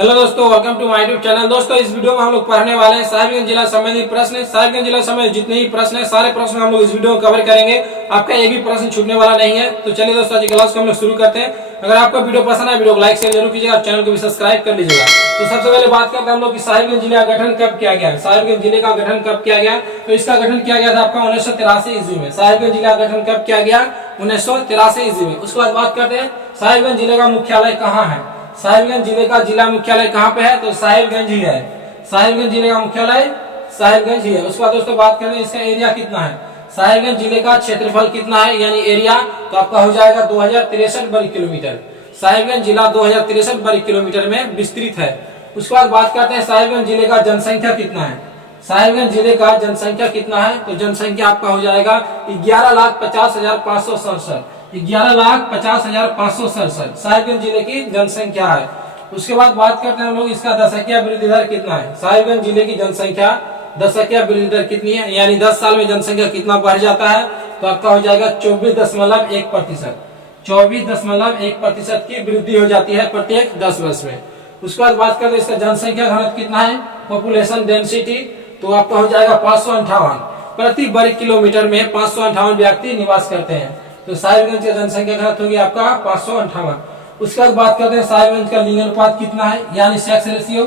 Hello दोस्तों, welcome to my YouTube channel. दोस्तों, इस वीडियो में हम लोग पढ़ने वाले हैं साहिबगंज जिला संबंधित प्रश्न। साहिबगंज जिला संबंधित जितने भी प्रश्न हैं सारे प्रश्न हम लोग इस वीडियो में कवर करेंगे। आपका एक भी प्रश्न छूटने वाला नहीं है। तो चलिए दोस्तों, आज की क्लास को हम लोग शुरू करते हैं। अगर आपको वीडियो पसंद है, वीडियो को लाइक शेयर जरूर कीजिएगा और चैनल को भी सब्सक्राइब कर लीजिएगा। तो सबसे पहले बात करते हैं हम लोग की साहिबगंज जिले का गठन कब किया गया। साहिबगंज जिले का गठन कब किया गया? तो इसका गठन किया गया था आपका 1983 ईस्वी में। साहिबगंज जिला का गठन कब किया गया? 1983 ईस्वी में। उसके बाद बात करते हैं साहिबगंज जिले का मुख्यालय कहाँ है। साहिबगंज जिले का जिला मुख्यालय कहाँ पे है? तो साहिबगंज ही है। साहिबगंज जिले का मुख्यालय साहिबगंज ही है। उसके बाद दोस्तों बात करें इसका एरिया कितना है। साहिबगंज जिले का क्षेत्रफल कितना है यानी एरिया, तो आपका हो जाएगा 2063 वर्ग किलोमीटर। साहिबगंज जिला 2063 वर्ग किलोमीटर में विस्तृत है। उसके बाद बात करते हैं साहिबगंज जिले का जनसंख्या कितना है। साहिबगंज जिले का जनसंख्या कितना है? तो जनसंख्या आपका हो जाएगा 11,50,567। 11,50,567 साहिबगंज जिले की जनसंख्या है। उसके बाद बात करते हैं हम लोग इसका दशकीय वृद्धि दर कितना है। साहिबगंज जिले की जनसंख्या दशकीय वृद्धि दर कितनी है यानी 10 साल में जनसंख्या कितना बढ़ जाता है? तो आपका हो जाएगा 24.1%। 24.1% की वृद्धि हो जाती है प्रत्येक 10 वर्ष में। उसके बाद बात करते हैं इसका जनसंख्या घनत्व कितना है, पॉपुलेशन डेंसिटी, तो आपका हो जाएगा 558। प्रति वर्ग किलोमीटर में 558 व्यक्ति निवास करते हैं। तो साहिबगंज का जनसंख्या घनत्व होगी आपका 558। उसके बाद बात करते हैं साहिबगंज का लिंग अनुपात कितना है यानी सेक्स रेशियो।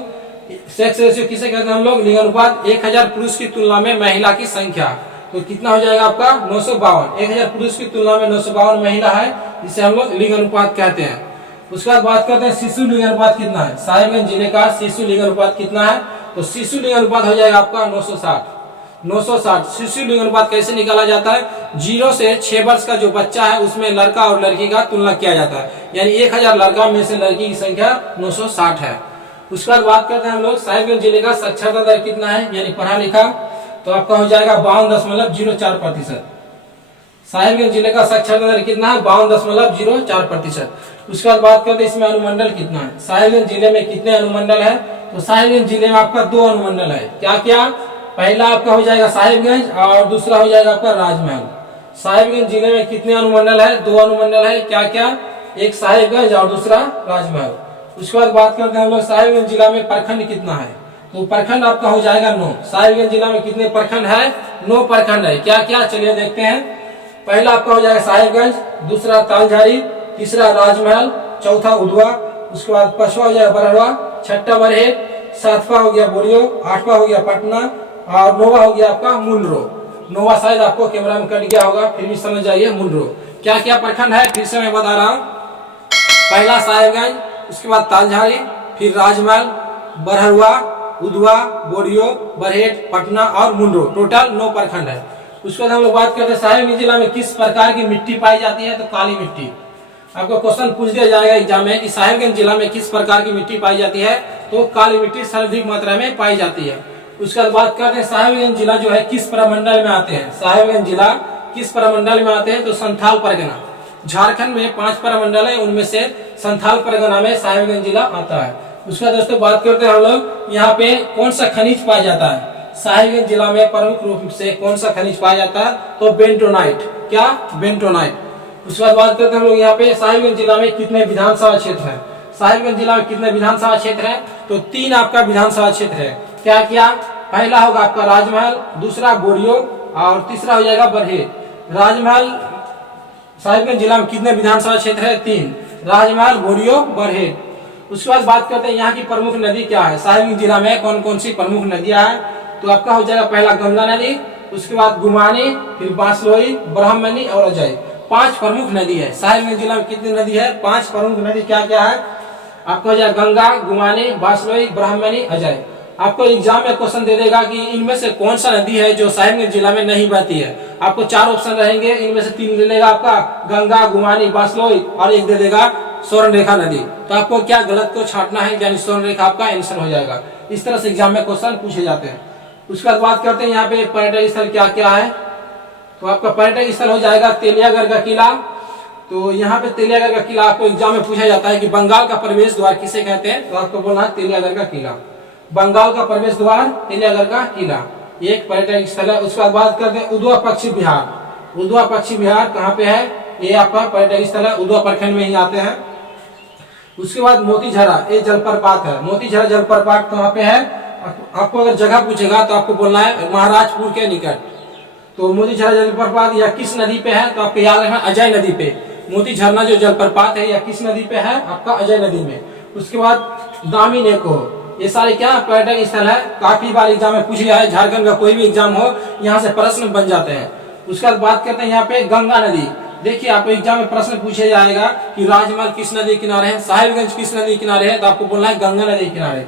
सेक्स रेशियो किसे कहते हैं हम लोग? लिंग अनुपात 1000 पुरुष की तुलना में महिला की संख्या। तो कितना हो जाएगा आपका 952। 1000 पुरुष की तुलना में 952 महिला है, जिसे हम लोग लिंग अनुपात कहते हैं। उसके बाद बात करते हैं शिशु लिंग अनुपात कितना है। साहिबगंज जिले का शिशु लिंग अनुपात कितना है? तो शिशु लिंग अनुपात हो जाएगा आपका 960। शिशु लिंग अनुपात कैसे निकाला जाता है? 0 से 6 वर्ष का जो बच्चा है उसमें लड़का और लड़की का तुलना किया जाता है, यानी 1000 लड़का में से लड़की की संख्या 960 है। उसके बाद बात करते हैं हम लोग साहिबगंज जिले का साक्षरता दर कितना है यानी पढ़ा लिखा, तो आपका हो जाएगा 52.04%। साहिबगंज जिले का साक्षरता दर कितना है? 52.04%। उसके बाद बात करते हैं इसमें अनुमंडल कितना है। साहिबगंज जिले में कितने अनुमंडल है? तो साहिबगंज जिले में आपका 2 अनुमंडल है। क्या क्या? पहला आपका हो जाएगा साहिबगंज और दूसरा हो जाएगा आपका राजमहल। साहिबगंज जिले में कितने अनुमंडल है? 2 अनुमंडल है। क्या क्या? एक साहिबगंज और दूसरा राजमहल। उसके बाद बात करते हैं हम लोग साहिबगंज जिला में प्रखंड कितना है। तो प्रखंड आपका हो जाएगा 9। साहिबगंज जिला में कितने प्रखंड है? 9 प्रखंड है। क्या क्या? चलिए देखते हैं। पहला आपका हो जाएगा साहिबगंज, दूसरा तालझारी, तीसरा राजमहल, चौथा उधवा, उसके बाद 5वां हो जाएगा बरहवा, 6वां बरहेट, 7वां हो गया बोरियो, 8वां हो गया पटना और 9वां हो गया आपका मुंडरो। 9वां शायद आपको कैमरा में कट गया होगा, फिर भी समझ जाइए मुंडरो। क्या क्या प्रखंड है फिर से मैं बता रहा हूँ। पहला साहिबगंज, उसके बाद तालझारी, फिर राजमहल, बरहवा, उधवा, बोरियो, बरहेट, पटना और मुंडरो। टोटल 9 प्रखंड है। उसके बाद हम लोग बात करते हैं साहिबगंज जिला में किस प्रकार की मिट्टी पाई जाती है। तो काली मिट्टी। आपको क्वेश्चन पूछ दिया जाएगा एग्जाम में कि साहिबगंज जिला में किस प्रकार की मिट्टी पाई जाती है। तो काली मिट्टी सर्वाधिक मात्रा में पाई जाती है। उसके बाद बात करते हैं साहिबगंज जिला जो है किस प्रमंडल में आते हैं। साहिबगंज जिला किस प्रमंडल में आते हैं? तो संथाल परगना। झारखंड में 5 प्रमंडल है, उनमें से संथाल परगना में साहिबगंज जिला आता है। उसके बाद दोस्तों बात करते हैं हम लोग यहाँ पे कौन सा खनिज पाया जाता है। साहिबगंज जिला में प्रमुख रूप से कौन सा खनिज पाया जाता है? तो बेंटोनाइट। क्या? बेंटोनाइट। उसके बाद बात करते हैं हम लोग यहाँ पे साहिबगंज जिला में कितने विधानसभा क्षेत्र है। साहिबगंज जिला में कितने विधानसभा क्षेत्र है? तो 3 आपका विधानसभा क्षेत्र है। क्या क्या? पहला होगा आपका राजमहल, दूसरा बोरियो और तीसरा हो जाएगा बरहेट। राजमहल साहिबगंज जिला में कितने विधानसभा क्षेत्र है? 3। राजमहल, बोरियो, बरहेट। उसके बाद बात करते हैं यहाँ की प्रमुख नदी क्या है। साहिबगंज जिला में कौन कौन सी प्रमुख नदियां हैं? तो आपका हो जाएगा पहला गंगा नदी, उसके बाद गुमानी, फिर बांसलोई, ब्राह्मणी और अजय। 5 प्रमुख नदी है। साहिबगंज जिला में कितनी नदी है? 5 प्रमुख नदी क्या क्या है? आपको हो जाएगा गंगा, गुमानी, बांसलोई, ब्राह्मणी, अजय। आपको एग्जाम में क्वेश्चन दे देगा कि इनमें से कौन सा नदी है जो साहिबगंज जिला में नहीं बहती है। आपको 4 ऑप्शन रहेंगे, इनमें से 3 दे देगा आपका गंगा, गुमानी, बांसलोई और एक दे देगा स्वर्णरेखा नदी। तो आपको क्या गलत को छांटना है यानी स्वर्णरेखा आपका आंसर हो जाएगा। इस तरह से एग्जाम में क्वेश्चन पूछे जाते हैं। उसके बाद बात करते हैं यहाँ पे पर्यटक स्थल क्या क्या है। तो आपका पर्यटक स्थल हो जाएगा तेलियागढ़ का किला। तो यहाँ पे तेलियागढ़ का किला आपको एग्जाम में पूछा जाता है कि बंगाल का प्रवेश द्वार किसे कहते हैं। तो आपको बोलना है तेलियागढ़ का किला। बंगाल का प्रवेश द्वार तेलियागढ़ का किला एक पर्यटक स्थल है। उसके बाद बात करते हैं उधवा पक्षी विहार। उधवा पक्षी विहार कहाँ पे है? ये आपका पर्यटक स्थल है, उधवा प्रखंड में ही आते हैं। उसके बाद मोतीझरा, ये जलप्रपात है। मोतीझरा जलप्रपात कहाँ पे है? आपको अगर जगह पूछेगा तो आपको बोलना है महाराजपुर के निकट। तो मोतीझरा जलप्रपात या किस नदी पे है? तो आपको याद रखना अजय नदी पे। मोती झरना जो जलप्रपात है या किस नदी पे है? आपका अजय नदी में। उसके बाद दामी नेको, ये सारे क्या पर्यटक स्थल है। काफी बार एग्जाम में पूछ लिया है, झारखंड का कोई भी एग्जाम हो यहाँ से प्रश्न बन जाते हैं। उसके बाद बात करते हैं यहाँ पे गंगा नदी। देखिए आपको एग्जाम में प्रश्न पूछा जाएगा कि राजमहल किस नदी किनारे है, साहिबगंज किस नदी किनारे है, तो आपको बोलना है गंगा नदी किनारे।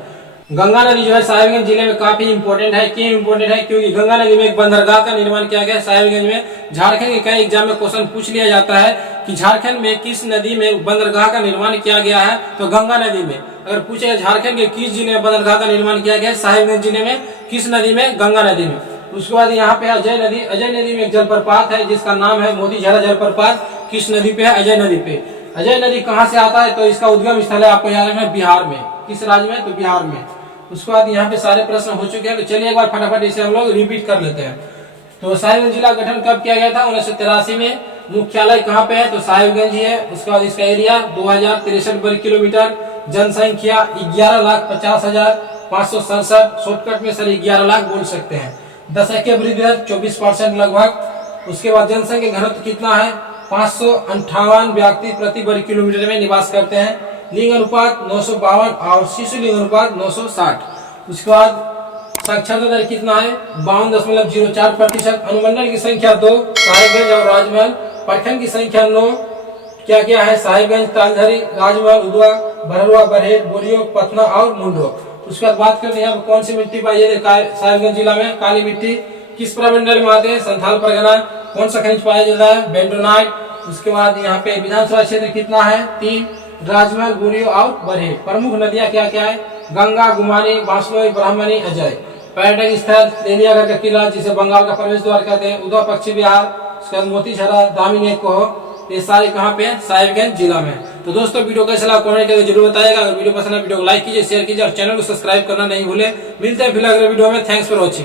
गंगा नदी जो है साहिबगंज जिले में काफी इंपॉर्टेंट है। क्यों इंपॉर्टेंट है? क्योंकि गंगा नदी में एक बंदरगाह का निर्माण किया गया साहिबगंज में। झारखंड के कई एग्जाम में क्वेश्चन पूछ लिया जाता है कि झारखंड में किस नदी में बंदरगाह का निर्माण किया गया है, तो गंगा नदी में। अगर पूछेगा झारखंड के किस जिले में बंदरगाह का निर्माण किया गया है, साहिबगंज जिले में। किस नदी में? गंगा नदी में। उसके बाद यहाँ पे अजय नदी, अजय नदी में एक जलप्रपात है जिसका नाम है मोतीझरा जलप्रपात। किस नदी पे है? अजय नदी पे। अजय नदी कहाँ से आता है? तो इसका उद्गम स्थल है, आपको याद रखना है, बिहार में। किस राज्य में? तो बिहार में। उसके बाद यहाँ पे सारे प्रश्न हो चुके हैं, तो चलिए एक बार फटाफट इसे हम लोग रिपीट कर लेते हैं। तो साहिबगंज जिला गठन कब किया गया था? 1983 में। मुख्यालय कहाँ पे है? तो साहिबगंज ही है। उसके बाद इसका एरिया 2063 वर्ग किलोमीटर, जनसंख्या 11,50,567, शॉर्टकट में सर 11 लाख बोल सकते हैं। जनसंख्या वृद्धि दर 24% लगभग। उसके बाद जनसंख्या घनत्व कितना है? 558 व्यक्ति प्रति वर्ग किलोमीटर में निवास करते हैं। लिंग अनुपात 952 और शिशु लिंग अनुपात 960। उसके बाद साक्षरता दर कितना है? 52.04%। अनुमंडल की संख्या 2, साहिबगंज और राजमहल। प्रखंड की संख्या 9। क्या क्या है? साहिबगंज, तालझरी, राजमहल, उदवा, भरलुआ, बरहेट, बोरियो, पटना और मुंडो। उसके बाद बात करते हैं यहाँ कौन सी मिट्टी पाई जाती है साहिबगंज जिला में? काली मिट्टी। किस प्रमंडल में आते हैं? संथाल परगना। कौन सा खनिज पाया जाता है? बेंटोनाइट। उसके बाद यहाँ पे विधानसभा क्षेत्र कितना है? 3। राजमहल, बोरियो और बरहेट। प्रमुख नदियाँ क्या क्या है? गंगा, गुमानी, बांसलोई, ब्राह्मणी, अजय। पर्यटक स्थल तेलियागढ़ का किला जिसे बंगाल का प्रवेश द्वार कहते हैं, उदवा पश्चिम बिहार। उसके बाद मोतीझरा, दामी नेको, ये सारे कहाँ पे हैं? साहिबगंज जिला में। तो दोस्तों वीडियो कैसा लगा कमेंट करके जरूर बताइएगा। अगर वीडियो पसंद है वीडियो को लाइक कीजिए, शेयर कीजिए और चैनल को सब्सक्राइब करना नहीं भूले। मिलते हैं फिर अगले वीडियो में। Thanks for watching.